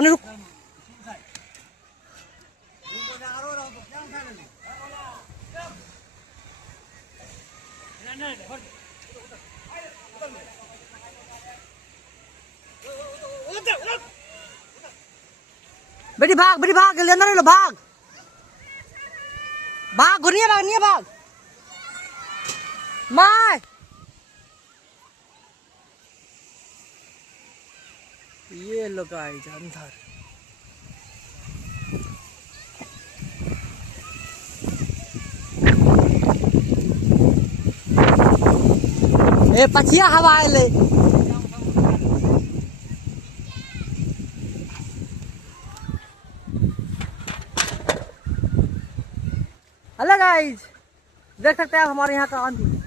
उन्हें रुक। बेटी भाग ले अंदर लो, भाग भाग, घुनिया भाग, नहीं भाग माय। ये लो गाइस अंदर। ए पछिया हवा ले। हेलो गाइस, देख सकते हैं आप हमारे यहाँ का आंधी।